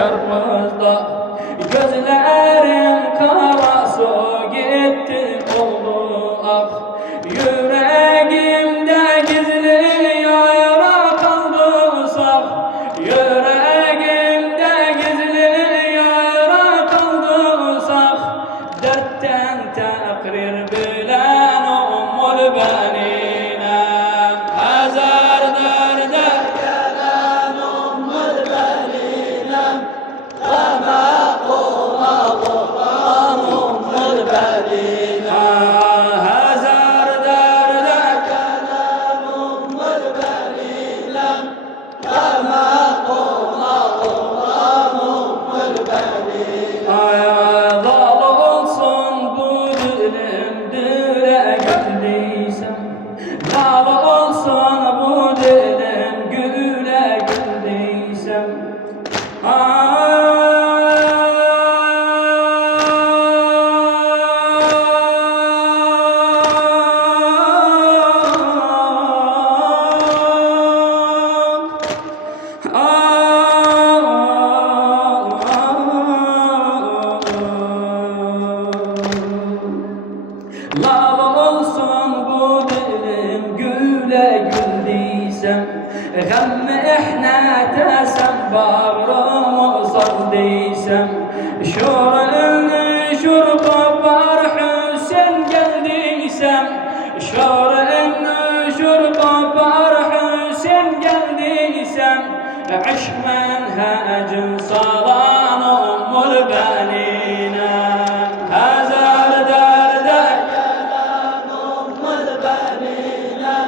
çarpmazda. Gözlerim kara su gitti oldu ah. Yüreğimde gizli yara kaldı saf. Yüreğimde gizli yara kaldı saf. Dertten takrir bilen ummul benine. Hazar derde gelen ummul benine. Ama kula Kur'an ummul benine. Hazar derde gelen ummul benine. Ama kula Kur'an ummul benine. Dal olsun bu dilim dile güldüysem. Dal olsun bu dilim güle güldüysem. Lal olsun bu dilim güle güldüysem. Gam mihnetesem bağrımı saldıysam. Şuurunu şur kopar Hüseyin geldiysem. Şuurunu şur kopar Hüseyin geldiysem. Aşk menhecin salan ummul benine. Hazar derde gelen ummul benine.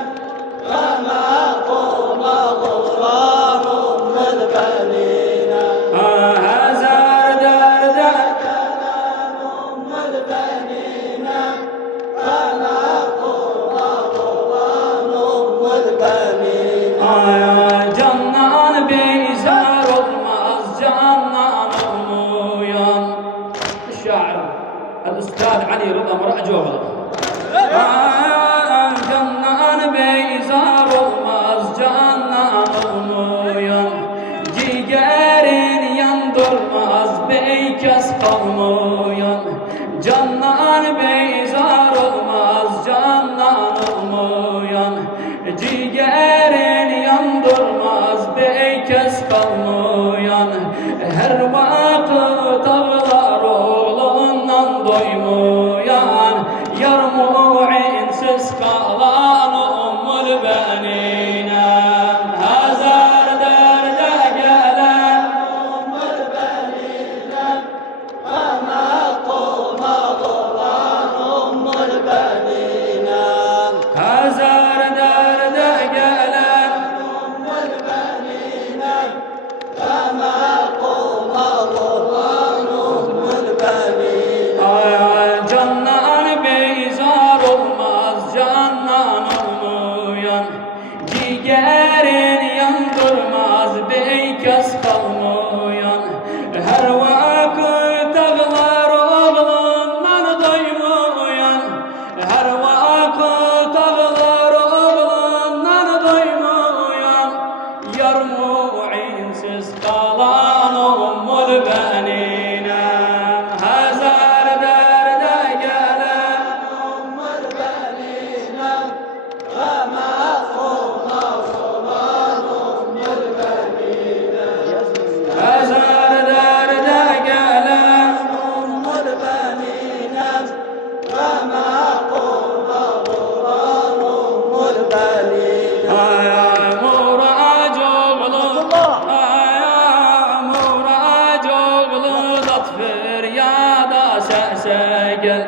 Ama kula Kur'an ummul benine. Hazar derde gelen ummul benine. Ama kula Kur'an ummul benine. Candan bezar olmaz candan umuyan. الشاعر الأستاذ علي رضا مرأ جوهر. Candan bezar olmaz candan umuyan. Ciğerin yandırmaz beykas kalmayan. Candan bezar olmaz candan umuyan. Ciğerin yandırmaz beykas kalmayan. Her vakit ağlar oğlundan doymayan. Yar mu'insiz kalan ummul benine. Hazar derde gelen ummul benine. Ama kula Kur'an ummul benine. Hazar derde gelen ummul benine. Ama kula Kur'an ummul benine. Candan bezar olmaz candan umuyan. Ciğerin yandırmaz beykas kalmayan. Her vakit ağlar oğlundan doymayan. Her vakit ağlar oğlundan doymayan. Yar mu'insiz kalan ummul benine. Hazar derde gelen ummul benine. Ama kula Kur'an ummul benine. Hazar derde gelen ummul benine. Ama kula Kur'an ummul benine. Murac oğlu, Murac oğlu dat feryada sese gel.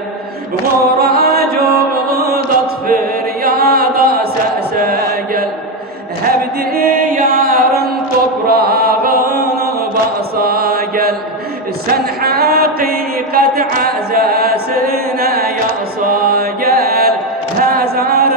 Murac oğlu dat feryada sese gel. Hebdi yarın toprağını basa gel. Sen hakikat azasına yasa gel. Hazar